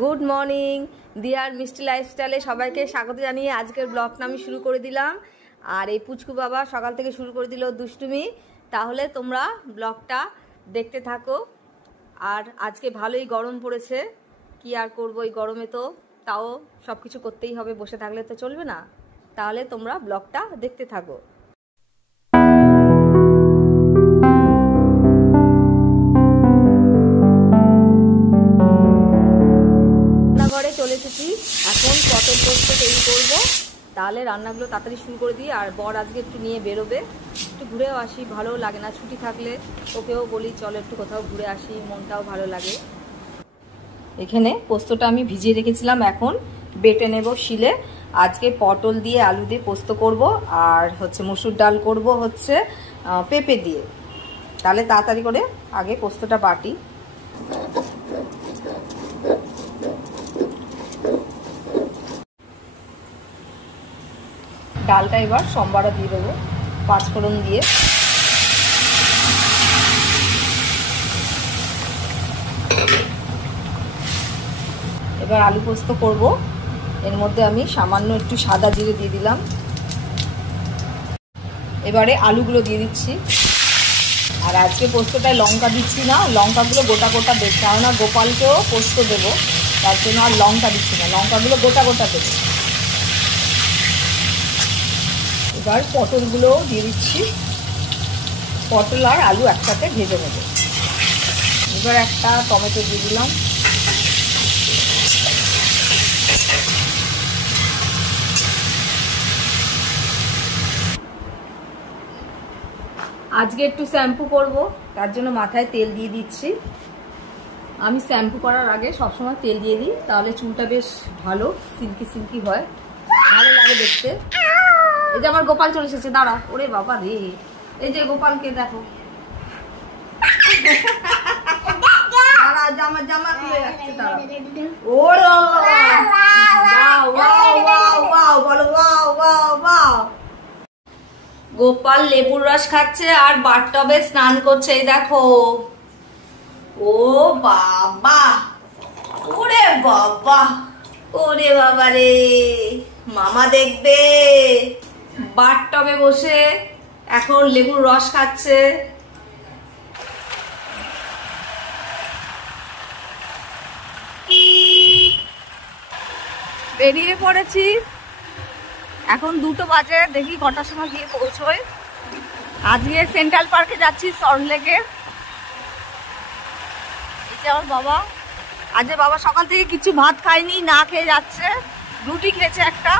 Good morning দিয়ার মিষ্টি লাইফস্টাইলে সবাইকে স্বাগত জানিয়ে আজকের ব্লগটা আমি শুরু করে দিলাম। আর এই পুচকু বাবা সকাল থেকে শুরু করে দিল দুষ্টুমি। তাহলে তোমরা ব্লগটা দেখতে থাকো। আর আজকে ভালোই গরম পড়েছে, কি আর করবো এই গরমে, তো তাও সব কিছু করতেই হবে, বসে থাকলে তো চলবে না। তাহলে তোমরা ব্লগটা দেখতে থাকো। চলে এসেছি, এখন পটল পোস্ত তৈরি করবো। তাহলে রান্নাগুলো তাড়াতাড়ি শুরু করে দিই। আর বর আজকে একটু নিয়ে বেরোবে, একটু ঘুরেও আসি, ভালো লাগে না ছুটি থাকলে। ওকেও বলি চলো একটু কোথাও ঘুরে আসি, মনটাও ভালো লাগে। এখানে পোস্তটা আমি ভিজিয়ে রেখেছিলাম, এখন বেটে নেব শিলে। আজকে পটল দিয়ে আলু দিয়ে পোস্ত করব, আর হচ্ছে মসুর ডাল করব হচ্ছে পেঁপে দিয়ে। তাহলে তাড়াতাড়ি করে আগে পোস্তটা বাটি। ডালটা এবার সম্বারে দিয়ে দেবো পাঁচফোড়ন দিয়ে। এবার আলু পোস্ত করব, এর মধ্যে আমি সামান্য একটু সাদা জিরে দিয়ে দিলাম। এবারে আলুগুলো দিয়ে দিচ্ছি। আর আজকে পোস্তটায় লঙ্কা দিচ্ছি না, লঙ্কাগুলো গোটা গোটা দেবো, কেননা গোপালকেও পোস্ত দেবো, তার জন্য আর লঙ্কা দিচ্ছি না, লঙ্কাগুলো গোটা গোটা দেবো। এবার পটলগুলো দিয়ে দিচ্ছি, পটল আর আলু একসাথে ভেজে নেব। এবার একটা টমেটো দিয়ে দিলাম। আজকে একটু শ্যাম্পু করব, তার জন্য মাথায় তেল দিয়ে দিচ্ছি। আমি শ্যাম্পু করার আগে সবসময় তেল দিয়ে দিই, তাহলে চুলটা বেশ ভালো সিল্কি সিল্কি হয়, ভালো লাগে দেখতে। এই যে আমার গোপাল চলে এসেছে, দাঁড়া। ওরে বাবা রে, এই যে গোপালকে দেখো, জামা জামা খুলে যাচ্ছে। তারা ওরে বলো ওয়াও ওয়াও ওয়াও। গোপাল লেবুর রস খাচ্ছে আর বাথটবে স্নান করছে, এই দেখো। ও বাবা, ওরে বাবা, ওরে বাবা রে, মামা দেখবে। বাথটবে বসে এখন লেবুর রস খাচ্ছে। বেরিয়ে পড়েছি, এখন 2টো বাজে, দেখি কটার সময় গিয়ে পৌঁছয়। আজকে সেন্ট্রাল পার্কে যাচ্ছি, সল্টলেকে। এই যে আমার বাবা, আজকে বাবা সকাল থেকে কিছু ভাত খায়নি, না খেয়ে যাচ্ছে, রুটি খেয়েছে একটা।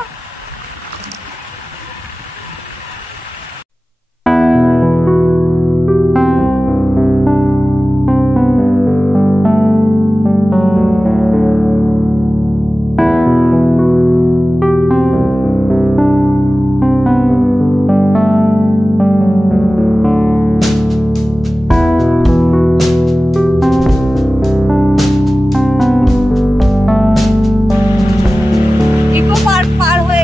পার হয়ে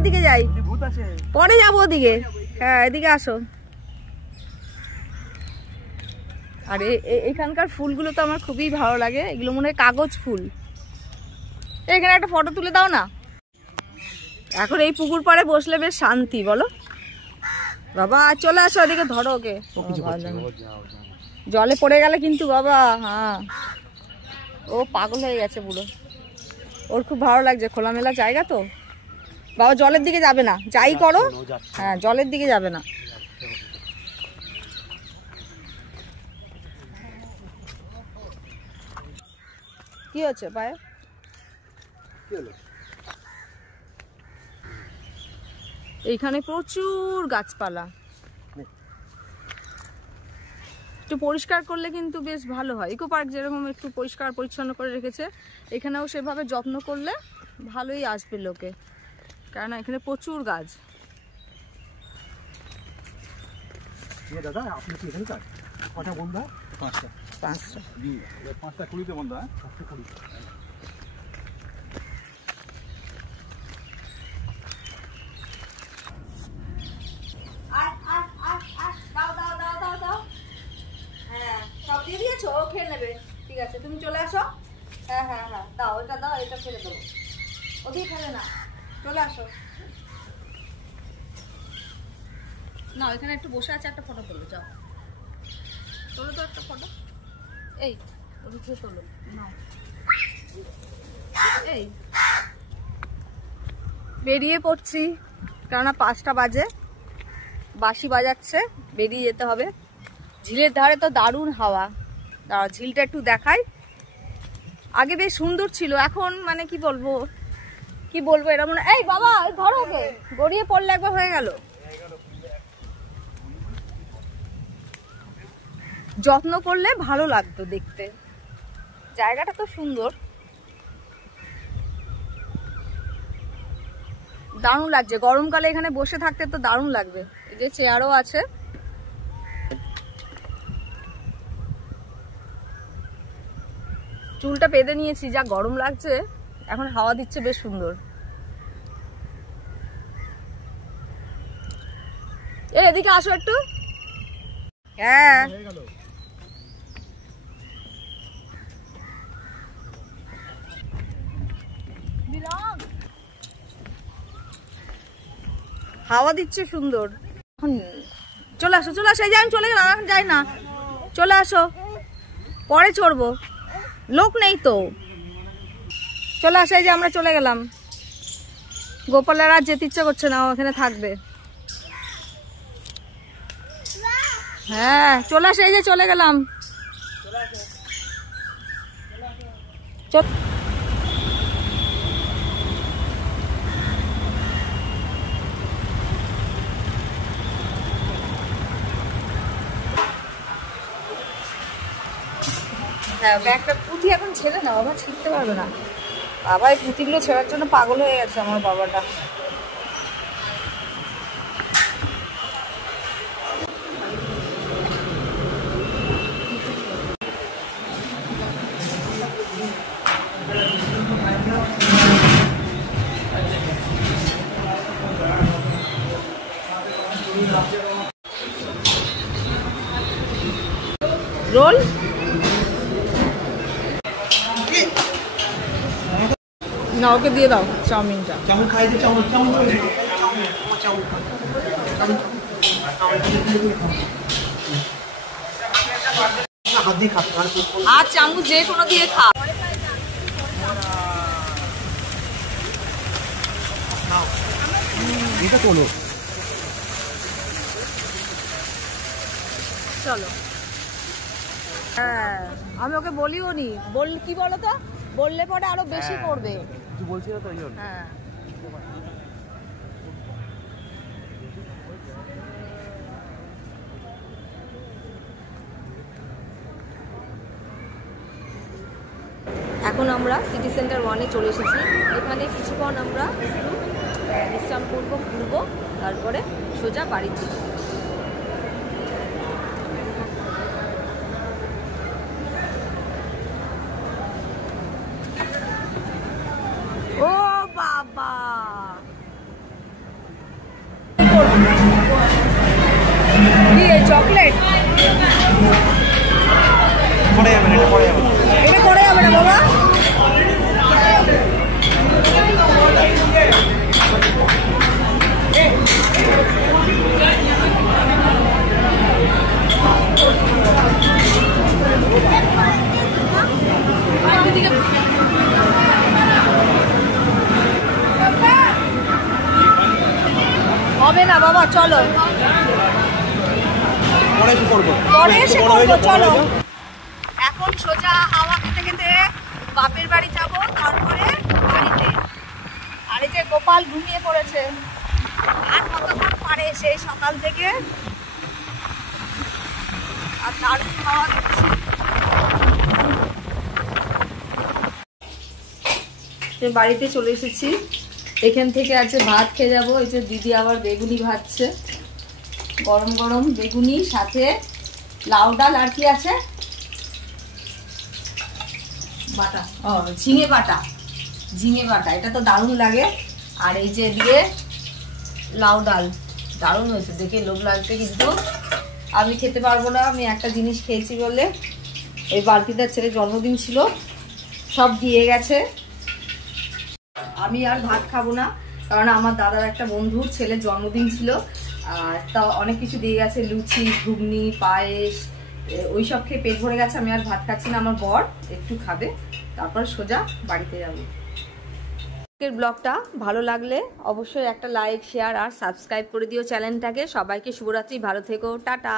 এদিকে যাই, পরে যাবো ওদিকে। হ্যাঁ এদিকে আসো। আর এখানকার ফুলগুলো তো আমার খুবই ভালো লাগে, এগুলো মনে হয় কাগজ ফুল। এখানে একটা ফটো তুলে দাও না। এখন এই পুকুর পাড়ে বসলে বেশ শান্তি, বলো বাবা। চলে আসো ওদিকে, ধরো ওকে, জলে পড়ে গেলে কিন্তু বাবা। হ্যাঁ ও পাগল হয়ে গেছে পুরো, ওর খুব ভালো লাগছে, খোলামেলা জায়গা তো। বাবা জলের দিকে যাবে না, যাই করো। হ্যাঁ জলের দিকে যাবে না। কি হচ্ছে পায়ে? এইখানে প্রচুর গাছপালা, একটু পরিষ্কার করলে কিন্তু বেশ ভালো হয়। ইকো পার্ক যেরকম একটু পরিষ্কার পরিচ্ছন্ন করে রেখেছে, এখানেও সেভাবে যত্ন করলে ভালোই আসবে লোকে, কারণ এখানে প্রচুর গাছ। দাদা আপনি কি এখানকার? কটা বন্ধ হয়? 5টা। 5টা 20তে বন্ধ হয়। 5টা 20। হ্যাঁ সব দিয়ে দিয়েছো, ও খেয়ে নেবে। ঠিক আছে তুমি চলে আসো। হ্যাঁ হ্যাঁ হ্যাঁ দাও, এটা দাও, এটা ফেলে দেবো, ওদিকে ফেলে না। চলে আসো না, এখানে একটু বসে আছে, একটা ফটো তোলো, যাও তোলো তো একটা ফটো। এই ওদিকে তোলো নাও। এই বেরিয়ে পড়ছি, কেননা 5টা বাজে, বাঁশি বাজাচ্ছে, বেরিয়ে যেতে হবে। ঝিলের ধারে তো দারুণ হাওয়া। দাঁড়াও ঝিলটা একটু দেখাই। আগে বেশ সুন্দর ছিল, এখন মানে কি বলবো এরা মনে। এই বাবা ধরো ওকে, গড়িয়ে পড়লে একবার হয়ে গেল। যত্ন করলে ভালো লাগতো দেখতে, জায়গাটা তো সুন্দর, দারুণ লাগছে। গরমকালে এখানে বসে থাকতে তো দারুণ লাগবে। এই যে চেয়ারও আছে। চুলটা বেঁধে নিয়েছি, যা গরম লাগছে, এখন হাওয়া দিচ্ছে বেশ সুন্দর। এদিকে আসো একটু। হ্যাঁ হাওয়া দিচ্ছে সুন্দর। চলে আসো চলে আসো, এই যে আমি চলে গেলাম, এখন যাই না, চলে আসো, পরে চড়বো, লোক নেই তো। চলে আসো, এই যে আমরা চলে গেলাম। গোপালের আর যেতে ইচ্ছে করছে না, ওখানে থাকবে। হ্যাঁ চলে আসো, এই যে চলে গেলাম। হ্যাঁ ব্যাগটা পুঁতি এখন ছেড়ে না বাবা, ছিঁড়তে পারবে না। বাবা এই পুঁতিগুলো ছেড়ার জন্য পাগল হয়ে গেছে আমার বাবাটা। রোল না, ওকে দিয়ে দাও চাউমিনটা। চাউমিন খাই দিই, চাউমিন হাত দিয়ে খা, আর চামচ যে কোনো দিয়ে খা। এটা তোলো। চলো। হ্যাঁ আমি ওকে বলিও নি, কি বলো তো, বললে পরে আরো বেশি করবে। তুই বলছিস তো? হ্যাঁ এখন আমরা সিটি সেন্টার 1-এ চলে এসেছি। এখানে কিছুক্ষণ আমরা একটু বিশ্রাম করবো, ঘুরবো, তারপরে সোজা বাড়িতে। ও বাবা চকলেট পড়ে যাবে না, এটা পড়ে যাবে না। এটা করে যাবে না বাবা। হবে না বাবা, চলো পরে এসে করবো, পরে এসে করবো, চলো। এখন সোজা হাওয়া খেতে খেতে বাপের বাড়ি যাব, তারপরে বাড়িতে। আর এই যে গোপাল ঘুমিয়ে পড়েছে, আর কতক্ষণ পারে সেই সকাল থেকে, আর দারুণ হাওয়া দিচ্ছে। বাড়িতে চলে এসেছি, এখান থেকে আছে ভাত খেয়ে যাবো। এই যে দিদি আবার বেগুনি ভাজছে, গরম গরম বেগুনি, সাথে লাউ ডাল, আর কি আছে বাটা, ও ঝিঙে বাটা, ঝিঙে বাটা, এটা তো দারুণ লাগে। আর এই যে দিয়ে লাউ ডাল, দারুণ হয়েছে, দেখে লোভ লাগছে, কিন্তু আমি খেতে পারবো না। আমি একটা জিনিস খেয়েছি বলে, এই বালতিটার ছেলে জন্মদিন ছিল, সব দিয়ে গেছে। আমি আর ভাত খাবো না, কারণ আমার দাদার একটা বন্ধুর ছেলের জন্মদিন ছিল, আর তা অনেক কিছু দিয়ে গেছে, লুচি, ঘুগনি, পায়েস, ওই সব খেয়ে পেট ভরে গেছে। আমি আর ভাত খাচ্ছি না, আমার বর একটু খাবে, তারপর সোজা বাড়িতে যাবো। আজকের ব্লগটা ভালো লাগলে অবশ্যই একটা লাইক, শেয়ার আর সাবস্ক্রাইব করে দিও চ্যানেলটাকে। সবাইকে শুভরাত্রি, ভালো থেকো, টাটা।